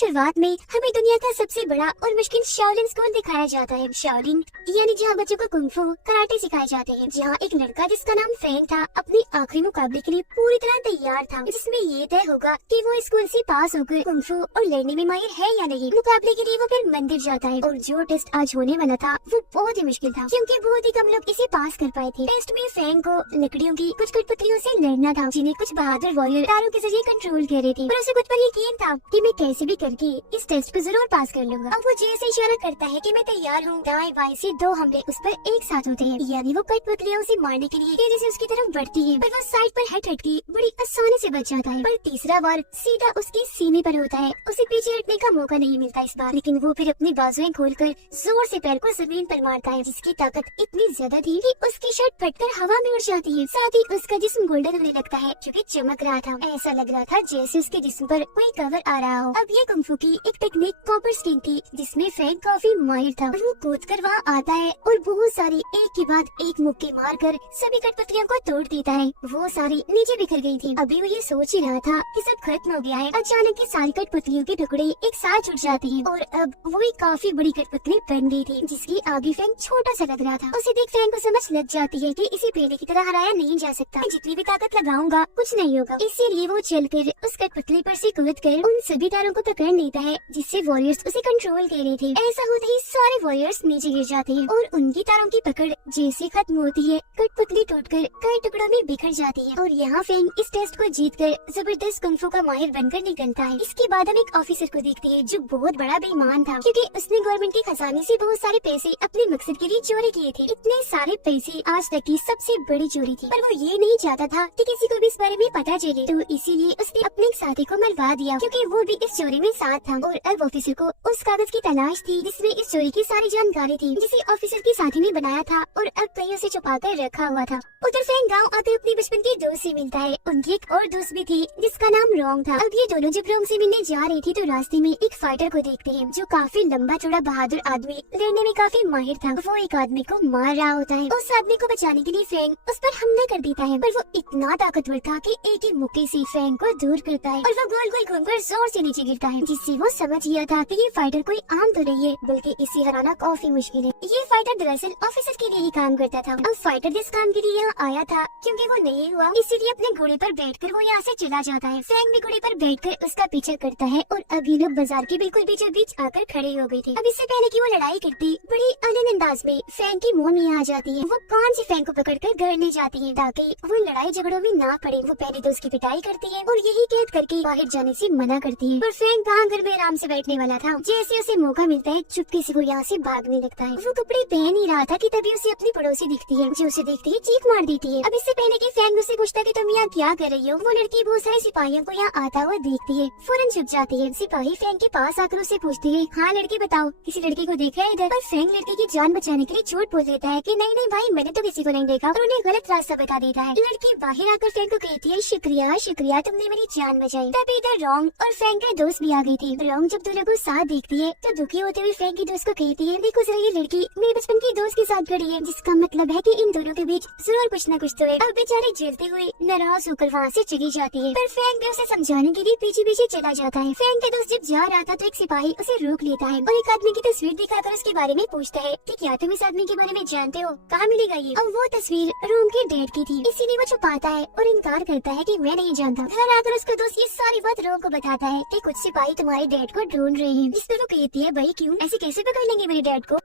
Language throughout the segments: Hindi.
शुरुआत में हमें दुनिया का सबसे बड़ा और मुश्किल शाओलिन स्कूल दिखाया जाता है। शाओलिन यानी जहाँ बच्चों को कुंफू कराटे सिखाए जाते हैं। जहाँ एक लड़का जिसका नाम फेंग था अपने आखिरी मुकाबले के लिए पूरी तरह तैयार था, जिसमें ये तय होगा कि वो स्कूल से पास होकर कुंफू और लड़ने में माहिर है या नहीं। मुकाबले के लिए वो फिर मंदिर जाता है और जो टेस्ट आज होने वाला था वो बहुत ही मुश्किल था, क्योंकि बहुत ही कम लोग इसे पास कर पाए थे। टेस्ट में फेंग को लकड़ियों की कुछ कठपुतलियों से लड़ना था, जिन्हें कुछ बहादुर वॉरियर तारों के जरिए कंट्रोल कर रही थी। पर उसे कुछ पर यकीन था कि मैं कैसे भी करके इस टेस्ट को जरूर पास कर लूंगा। अब वो जैसे इशारा करता है कि मैं तैयार हूँ, दाएं बाएं से 2 हमले उस पर एक साथ होते हैं, यानी वो कठपुतलियां उसे मारने के लिए तेजी से उसकी तरफ बढ़ती है, पर वो साइड पर हट के बड़ी आसानी से बच जाता है। पर तीसरा वार सीधा उसके सीने पर होता है, उसे पीछे हटने का मौका नहीं मिलता इस बार, लेकिन वो फिर अपनी बाजुएं खोलकर जोर से पैर को जमीन पर मारता है, जिसकी ताकत इतनी ज्यादा थी कि उसकी शर्ट फटकर हवा में उड़ जाती है। साथ ही उसका जिस्म गोल्डन होने लगता है, क्योंकि चमक रहा था। ऐसा लग रहा था जैसे उसके जिस्म पर कोई कवर आ रहा हो। अब ये कुंफू की एक टेक्निक कॉपर स्टिंग थी, जिसमें फेंग काफी माहिर था। वो कूद कर वहाँ आता है और बहुत सारी एक के बाद एक मुक्के मारकर सभी कठपुतलियों को तोड़ देता है। वो सारी नीचे बिखर गई थी। अभी वो ये सोच ही रहा था कि सब खत्म हो गया है, अचानक ही सारी कठपुतलियों के टुकड़े एक साथ छूट जाते हैं और अब वो एक काफी बड़ी कठपुतली बन गई थी, जिसकी आगे फेंग छोटा सा लग रहा था। उसे देख फेंग को समझ लग जाती है कि इसे पहले की तरह हराया नहीं जा सकता। जितनी भी ताकत लगाऊंगा कुछ नहीं होगा। इसीलिए वो चलकर उस कठपुतली पर से कूद कर उन सभी तारों को पकड़ लेता है, जिससे वॉरियर्स उसे कंट्रोल कर रहे थे। ऐसा होते ही सारे वॉरियर्स नीचे गिर जाते हैं और उनकी तारों की पकड़ जैसे खत्म होती है, कठपुतली टूटकर कई टुकड़ों में बिखर जाती है। और यहाँ फेंग इस टेस्ट को जीतकर जबरदस्त कुंफू का माहिर बनकर निकलता है। इसके बाद हम एक ऑफिसर को देखते हैं जो बहुत बड़ा बेईमान था, क्योंकि उसने गवर्नमेंट के खजाने से बहुत सारे पैसे अपने मकसद के लिए चोरी किए थे। इतने सारे पैसे आज तक की सबसे बड़ी चोरी थी, पर वो ये नहीं चाहता था कि किसी को भी इस बारे में पता चले, तो इसीलिए उसने अपने एक साथी को मरवा दिया, क्योंकि वो भी इस चोरी में साथ था। और अब ऑफिसर को उस कागज की तलाश थी जिसमें इस चोरी की सारी जानकारी थी, जिसे ऑफिसर के साथी ने बनाया था और अब कहीं उसे छुपा कर रखा हुआ था। उधर फेंग गाँव आकर अपने बचपन के दोस्त से मिलता है। उनकी एक और दोस्त भी थी जिसका नाम रोंग था। अब ये दोनों जब रोंग से मिलने जा रही थी तो रास्ते में एक फाइटर को देखते हैं जो काफी लंबा चौड़ा बहादुर आदमी, लड़ने में काफी माहिर था। वो एक आदमी को मार रहा होता है। उस आदमी को बचाने के लिए फेंग उस पर हमला कर देता है, पर वो इतना ताकतवर था कि एक ही मुक्के से फेंग को दूर करता है और वो गोल गोल घूमकर जोर से नीचे गिरता है, जिससे वो समझ गया था कि ये फाइटर कोई आम तो नहीं है, बल्कि इसे हराना काफी मुश्किल है। ये फाइटर दरअसल ऑफिसर के लिए ही काम करता था। अब फाइटर जिस काम के लिए यहाँ आया था, क्योंकि वो नहीं हुआ, इसीलिए अपने घोड़े पर बैठकर वो यहाँ से चला जाता है। फेंग भी घोड़े पर बैठकर उसका पीछा करता है और अब ये लोग बाजार के बिल्कुल बीचों बीच आकर खड़े हो गए थे। अब इससे पहले कि वो लड़ाई करती, बड़ी अनन अंदाज में फेंग की मुंह में आ जाती है। वो कान से फेंग को पकड़कर घर ले जाती है ताकि वो लड़ाई झगड़ों में ना पड़े। वो पहले तो उसकी पिटाई करती है और यही कैद करके बाहर जाने से मना करती है, पर फेंग कहाँ घर में आराम से बैठने वाला था। जैसे उसे मौका मिलता है चुपके से वो यहाँ से भागने लगता है। वो कपड़े पहन ही रहा था कि तभी उसे अपनी पड़ोसी दिखती है, जो उसे देखती है चीख मार देती है। अब इससे पहले कि फेंग उसे पूछता कि तुम यहाँ क्या कर रही हो, वो लड़की बहुत सारे सिपाहियों को यहाँ आता हुआ देखती है, फौरन छुप जाती है। सिपाही फेंग के पास आकर उसे पूछती है, हाँ लड़की बताओ, किसी लड़की को देखा है इधर? पर फेंग लड़की की जान बचाने के लिए झूठ बोल देता है कि नहीं नहीं भाई, मैंने तो किसी को नहीं देखा, और उन्हें गलत रास्ता बता देता है। लड़की बाहर आकर फेंग को कहती है, शुक्रिया शुक्रिया, तुमने मेरी जान बचाई। तभी इधर रोंग और फेंग के दोस्त भी आ गई थी। रोंग जब दोनों को साथ देखती है तो दुखी होते हुए फेंग के दोस्त को कहती है, देखो जरा ये लड़की मेरे बचपन की दोस्त के साथ खड़ी है, जिसका मतलब है कि इन दोनों के बीच जरूर कुछ न कुछ तो है। अब बेचारे जलते हुए नाराज होकर वहाँ से चली जाती है, पर फेंग भी उसे समझाने के लिए पीछे पीछे चला जाता है। फेंग के दोस्त जब जा रहा था तो एक सिपाही उसे रोक लेता है और एक आदमी की तस्वीर दिखाकर उसके बारे में पूछता है कि क्या तुम इस आदमी के बारे में जानते हो, कहाँ मिलेगा ये? और वो तस्वीर रोंग के डैड की थी, इसीलिए वो छुपाता है और इनकार करता है कि मैं नहीं जानता। घर आकर उसका दोस्त ये सारी बात रोंग को बताता है कि कुछ सिपाही तुम्हारे डैड को ढूंढ रहे हैं। जिस पर वो कहती है, भाई क्यों, ऐसे कैसे पकड़ लेंगे मेरे डैड को?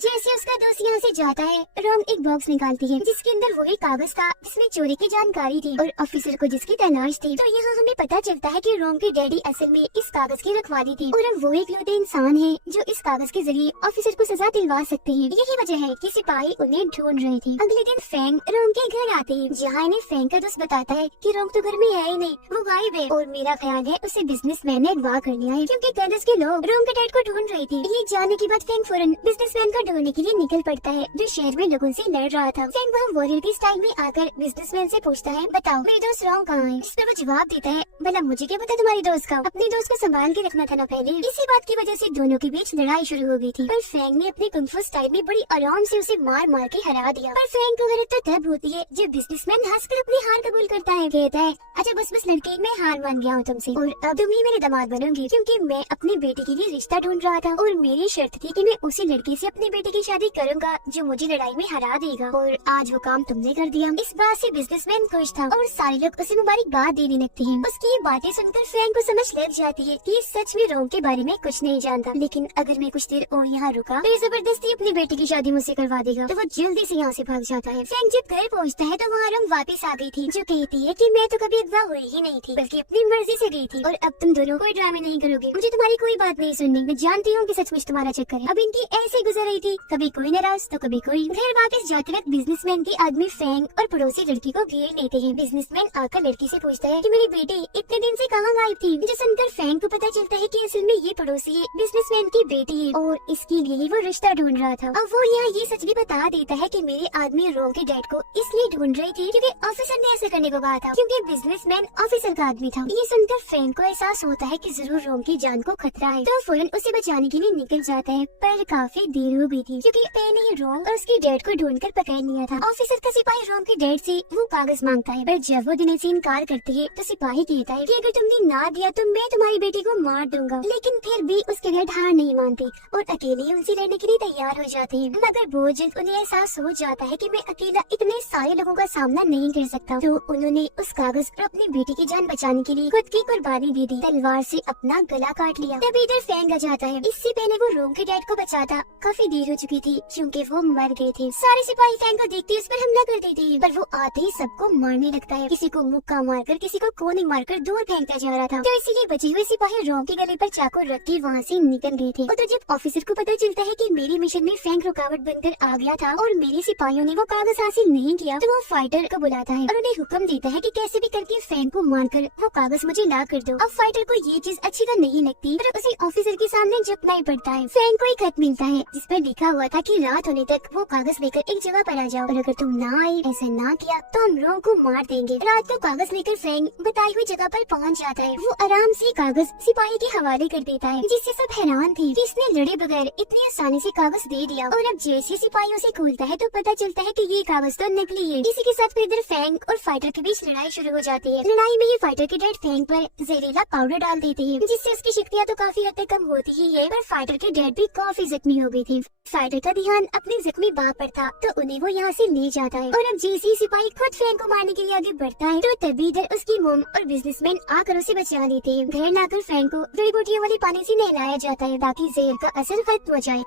जैसे उसका दोस्त यहाँ से जाता है, रोंग एक बॉक्स निकालती है जिसके अंदर वही कागज था जिसमें चोरी की जानकारी थी और ऑफिसर को जिसकी तलाश थी। तो यहाँ हमें पता चलता है कि रोंग के डैडी असल में इस कागज की रखवाली थी और अब वो इकलौते इंसान है जो इस कागज के जरिए ऑफिसर को सजा दिलवा सकते हैं। यही वजह है कि सिपाही उन्हें ढूंढ रहे थे। अगले दिन फेंग रोंग के घर आते हैं, जहाँ इन्हें फेंग का दोस्त बताता है कि रोंग तो घर में है ही नहीं, वो गायब है और मेरा ख्याल है उसे बिजनेसमैन ने अगवा कर लिया है, क्योंकि कल उसके लोग रोंग के डैड को ढूंढ रहे थे। ये जानने के बाद फेंग फौरन बिजनेसमैन को ढूंढने के लिए निकल पड़ता है जो शहर में लोगों से लड़ रहा था। फेंग वह वॉरियर की स्टाइल में आकर बिजनेसमैन से पूछता है, बताओ मेरी दोस्त रॉन्ग कहाँ है? जिस पर वो जवाब देता है, भला मुझे क्या पता तुम्हारी दोस्त का, अपनी दोस्त को संभाल के रखना था ना पहले। इसी बात की वजह से दोनों के बीच लड़ाई शुरू हो गई थी, पर फेंग ने अपनी कुंफू स्टाइल में बड़ी आराम से उसे मार मार के हरा दिया। पर फेंग को हैरत तो तब होती है जब बिजनेसमैन हंसकर अपनी हार कबूल करता है, कहता है, अच्छा बस लड़के मैं हार मान गया हूँ तुमसे और अब तुम ही मेरे दामाद बनोगी, क्योंकि मैं अपनी बेटी के लिए रिश्ता ढूंढ रहा था और मेरी शर्त थी कि मैं उसी लड़के से अपनी बेटी की शादी करूंगा जो मुझे लड़ाई में हरा देगा, और आज वो काम तुमने कर दिया। इस बात से बिजनेसमैन खुश था और सारे लोग उसे मुबारकबाद देने लगते हैं। उसकी ये बातें सुनकर फ्रैंक को समझ लग जाती है कि सच में रोम के बारे में कुछ नहीं जानता, लेकिन अगर मैं कुछ देर और यहाँ रुका तो जबरदस्ती अपनी बेटी की शादी मुझसे करवा देगा, तो वो जल्दी से यहाँ से भाग जाता है। फ्रैंक जब घर पहुँचता है तो वहाँ रोम वापस आ गई थी, जो कहती है कि मैं तो कभी अगवा हुई ही नहीं थी, बल्कि अपनी मर्जी से गई थी, और अब तुम दोनों कोई ड्रामे नहीं करोगे, मुझे तुम्हारी कोई बात नहीं सुननी, मैं जानती हूँ कि सचमुच तुम्हारा चक्कर है। अब इनकी ऐसे गुजर रही थी, कभी कोई नाराज तो कभी कोई। घर वापस जाते वक्त बिजनेसमैन के आदमी फ्रैंक और पड़ोसी लड़की को घेर लेते हैं। बिजनेसमैन आकर लड़की से पूछता है कि मेरी बेटी इतने दिन से कहाँ गायब थी, जो सुनकर फ्रैंक को पता चलता है कि असल में ये पड़ोसी बिजनेसमैन की बेटी है और इसके लिए ही वो रिश्ता ढूंढ रहा था। अब वो यहाँ ये सच भी बता देता है कि मेरे आदमी रोम के डैड को इसलिए ढूंढ रही थी क्योंकि ऑफिसर ने ऐसा करने को कहा था, क्योंकि बिजनेसमैन ऑफिसर का आदमी था। ये सुनकर फ्रैंक को एहसास होता है कि जरूर रोम की जान को खतरा है, तो फौरन उसे बचाने के लिए निकल जाता है, पर काफी देर हो गई थी क्योंकि पहले ही रोम और उसके डैड को ढूंढकर पकड़ लिया था। ऑफिसर का सिपाही रोम के डैड से वो कागज मांगता है, पर जब वो देने से इनकार करती है तो सिपाही कहता है कि अगर तुमने ना दिया तो मैं तुम्हारी बेटी को मार दूंगा, लेकिन फिर भी उसके डैड हार नहीं मानते और अकेले उनसे लड़ने के लिए तैयार हो जाते हैं। मगर बहुत जल्द उन्हें एहसास हो जाता है कि मैं अकेला इतने सारे लोगों का सामना नहीं कर सकता, तो उन्होंने उस कागज पर अपनी बेटी की जान बचाने के लिए खुद की कुर्बानी दे दी, तलवार से अपना गला काट लिया। तभी इधर फ्रैंक आ जाता है। इससे पहले वो रोम के डैड को बचाता काफी देर हो चुकी थी क्योंकि वो मर गए थे। सारे सिपाही फ्रैंक को देखते उस पर हमला कर देते हैं, पर वो आते ही सबको मारने लगता है, किसी को मुक्का मारकर किसी को कोने मारकर दूर फेंकता जा रहा था। तो इसीलिए बचे हुए सिपाही रोम के गले पर चाकू रख के वहाँ से निकल गए थे। और तो जब ऑफिसर को पता चलता है कि मेरे मिशन में फ्रैंक रुकावट बनकर आ गया था और मेरे सिपाहियों ने वो कागज हासिल नहीं किया, तो वो फाइटर को बुलाता है और उन्हें हुक्म देता है कि कैसे भी करके फ्रैंक को मारकर वो कागज मुझे ला कर दो। अब फाइटर को ये चीज अच्छी तो नहीं लगती, पर उसे ऑफिसर के सामने झुकना ही पड़ता है। फ्रैंक को एक खत मिलता है जिस पर लिखा हुआ था कि रात होने तक वो कागज लेकर एक जगह पर आ जाओ, और अगर तुम ना आए, ऐसा ना किया तो हम रोम को मार देंगे। रात को कागज लेकर फ्रैंक बताई हुई जगह पर पहुंच जाता है। वो आराम से कागज सिपाही के हवाले कर देता है, जिससे सब हैरान थे कि इसने लड़े बगैर इतनी आसानी से कागज दे दिया। और अब जैसे सिपाहियों से खोलता है तो पता चलता है कि ये कागज तो नकली है। इसी के साथ फिर इधर फ्रैंक और फाइटर के बीच लड़ाई शुरू हो जाती है। लड़ाई में ये फाइटर के डैड फ्रैंक पर जहरीला पाउडर डाल देते हैं, जिससे उसकी शक्तियाँ तो काफी हद तक कम होती ही है, पर फाइटर के डैड भी काफी जख्मी हो गए थे। फाइटर का ध्यान अपने जख्मी बाप पर था, तो उन्हें वो यहाँ से ले जाता है। और अब जैसे सिपाही खुद फ्रैंक को मारने के लिए आगे बढ़ता है, तो तभी इधर उसकी मोम और बिजनेसमैन आकर उसे बचा लेते हैं। घर लाकर फ्रैंक को जड़ी बूटियों वाले पानी से नहलाया जाता है ताकि जहर का असर खत्म हो जाए।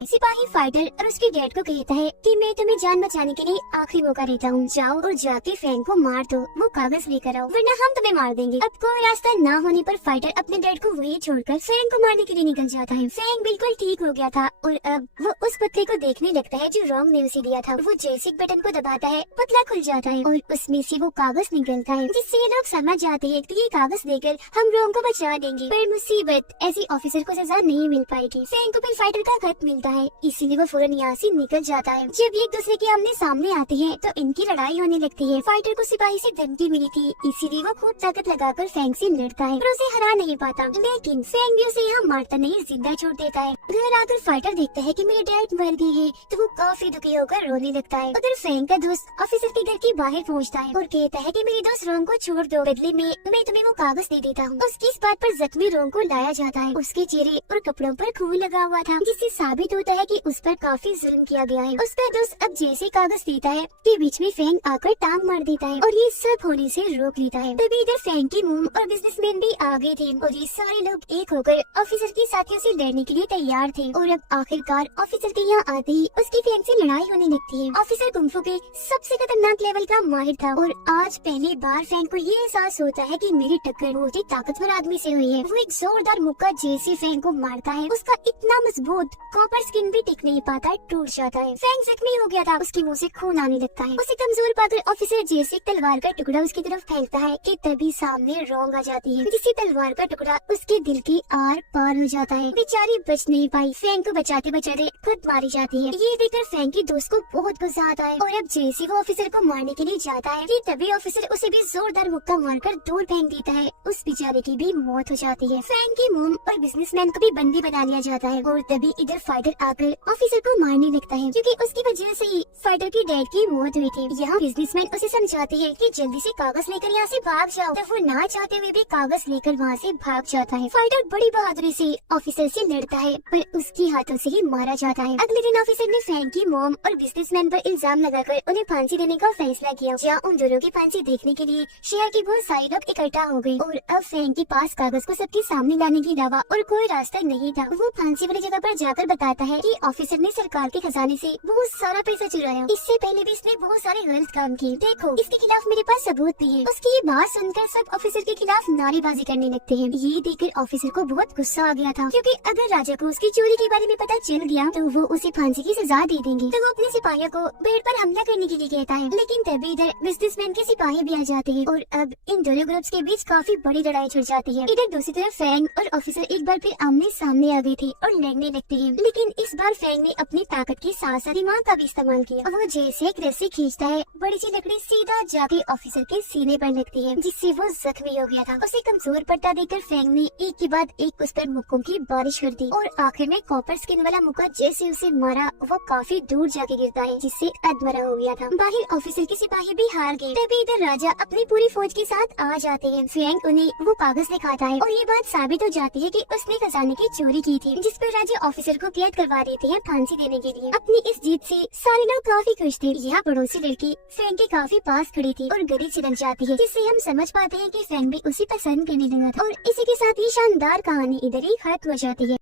सिपाही फाइटर और उसके डैड को कहता है कि मैं तुम्हें जान बचाने के लिए आखिरी मौका देता हूँ, जाओ और जाके फ्रैंक को मार दो, वो कागज लेकर आओ, वरना हम तुम्हें मार देंगे। अब कोई रास्ता ना होने पर फाइटर अपने डैड को वहीं छोड़कर फ्रैंक को मारने के लिए निकल जाता है। फ्रैंक बिल्कुल ठीक हो गया था और अब वो उस पुतले को देखने लगता है जो रोम ने उसे दिया था। वो जैसे बटन को दबाता है, पुतला खुल जाता है और उसमें से वो कागज निकलता है, जिससे ये लोग समझ जाते हैं कि ये कागज देकर हम रोम को बचा देंगे। पर मुसीबत, ऐसी ऑफिसर को सजा नहीं मिल पाएगी। फ्रैंक को फिर फाइटर का खत मिलता है, इसीलिए वो फौरन यहाँ से निकल जाता है। जब एक दूसरे के आमने सामने आते हैं तो इनकी लड़ाई होने लगती है। फाइटर को सिपाही से धमकी मिली थी, इसीलिए वो खूब ताकत लगाकर फ्रैंक से लड़ता है, पर उसे हरा नहीं पाता। लेकिन फ्रैंक भी उसे यहाँ मारता नहीं, जिंदा छोड़ देता है। घर आकर फाइटर देखता है कि मेरे डैड मर गए हैं, तो वो काफी दुखी होकर रोने लगता है। उधर फ्रैंक का दोस्त ऑफिसर के घर के बाहर पहुँचता है और कहता है कि मेरे दोस्त रोम को छोड़ दो, बदले में मैं तुम्हें वो कागज दे देता हूँ। उसकी इस बात पर जख्मी रोम को लाया जाता है। उसके चेहरे और कपड़ों पर खून लगा हुआ था, जिससे साबित होता है कि उस पर काफी जुल्म किया गया है। उसका दोस्त अब जैसे कागज देता है के बीच में फ्रैंक आकर टांग मार देता है और ये सब होने से रोक लेता है। तभी इधर फ्रैंक की मोम और बिजनेसमैन भी आ गए थे और ये सारे लोग एक होकर ऑफिसर के साथियों से लड़ने के लिए तैयार थे। और अब आखिरकार ऑफिसर के यहाँ आते ही उसकी फ्रैंक से लड़ाई होने लगती है। ऑफिसर कुंफू के सबसे खतरनाक लेवल का माहिर था और आज पहली बार फ्रैंक को ये एहसास होता है कि मेरी टक्कर बहुत ही ताकतवर आदमी से हुई है। वो एक जोरदार मुक्का जैसे फ्रैंक को मारता है, उसका इतना मजबूत कॉपर स्किन भी टिक नहीं पाता, टूट जाता है। फैंग जख्मी हो गया था, उसके मुंह से खून आने लगता है। उसे कमजोर पाकर ऑफिसर जैसे एक तलवार का टुकड़ा उसकी तरफ फेंकता है कि तभी सामने रोंग आ जाती है, जिससे तलवार का टुकड़ा उसके दिल की आर पार हो जाता है। बेचारी बच नहीं पाई, फैंग को बचाते बचाते खुद मारी जाती है। ये देखकर फैंग की दोस्त को बहुत गुस्सा आता है और अब जैसे वो ऑफिसर को मारने के लिए जाता है कि तभी ऑफिसर उसे भी जोरदार मुक्का मारकर दूर फेंक देता है। उस बेचारे की भी मौत हो जाती है। फैंग की मोम और बिजनेसमैन को भी बंदी बना लिया जाता है और तभी इधर फाइटर आकर ऑफिसर को मारने लगता है, क्योंकि उसकी वजह से ही फाइटर की डैड की मौत हुई थी। यहाँ बिजनेसमैन उसे समझाते हैं कि जल्दी से कागज लेकर यहाँ से भाग जाओ, तो वो ना चाहते हुए भी कागज लेकर वहाँ से भाग जाता है। फाइटर बड़ी बहादुरी से ऑफिसर से लड़ता है पर उसके हाथों से ही मारा जाता है। अगले दिन ऑफिसर ने फैंग की मॉम और बिजनेसमैन पर इल्जाम लगाकर उन्हें फांसी देने का फैसला किया। जहाँ उन दोनों की फांसी देखने के लिए शहर के बहुत सारे लोग इकट्ठा हो गए और अब फैंग के पास कागज को सबके सामने लाने के अलावा और कोई रास्ता नहीं था। वो फांसी वाली जगह पर जाकर बताता है कि ऑफिसर ने सरकार के खजाने से बहुत सारा पैसा चुराया, इससे पहले भी इसने बहुत सारे गलत काम किए, देखो इसके खिलाफ मेरे पास सबूत भी है। उसकी ये बात सुनकर सब ऑफिसर के खिलाफ नारेबाजी करने लगते हैं। ये देखकर ऑफिसर को बहुत गुस्सा आ गया था, क्योंकि अगर राजा को उसकी चोरी के बारे में पता चल गया तो वो उसे फांसी की सजा दे देंगे। तो वो अपने सिपाहियों को भीड़ पर हमला करने के लिए कहता है, लेकिन तभी इधर बिजनेसमैन के सिपाही भी आ जाते हैं और अब इन दोनों ग्रुप्स के बीच काफी बड़ी लड़ाई छिड़ जाती है। इधर दूसरी तरफ फैंग और ऑफिसर एक बार फिर आमने सामने आ गए थे और लड़ने लगते हैं, लेकिन इस बार फैंग ने अपनी ताकत के साथ साथ दिमाग का भी इस्तेमाल किया। वो जैसे एक रस्सी खींचता है, बड़ी सी लकड़ी सीधा जाके ऑफिसर के सीने पर लगती है, जिससे वो जख्मी हो गया था। उसे कमजोर पड़ता देखकर फैंग ने एक के बाद एक उस पर मुक्कों की बारिश कर दी और आखिर में कॉपर स्किन वाला मुक्का जैसे उसे मारा वो काफी दूर जाके गिरता है, जिससे अधमरा हो गया था। बाहर ऑफिसर के सिपाही भी हार गए। तभी इधर राजा अपनी पूरी फौज के साथ आ जाते हैं। फैंग उन्हें वो कागज दिखाता है और ये बात साबित हो जाती है कि उसने खजाने की चोरी की थी, जिस पर राजा ऑफिसर को कैद करवा देते हैं फांसी देने के लिए। अपनी इस जीत से सारे लोग काफी खुश थे। यहाँ पड़ोसी लड़की फैंग के काफी पास खड़ी थी और गले छिड़क जाती है, जिससे हम समझ पाते हैं कि फैंग भी उसे पसंद करने लगा था। और इसी के साथ ये शानदार कहानी इधर ही खत्म हो जाती है।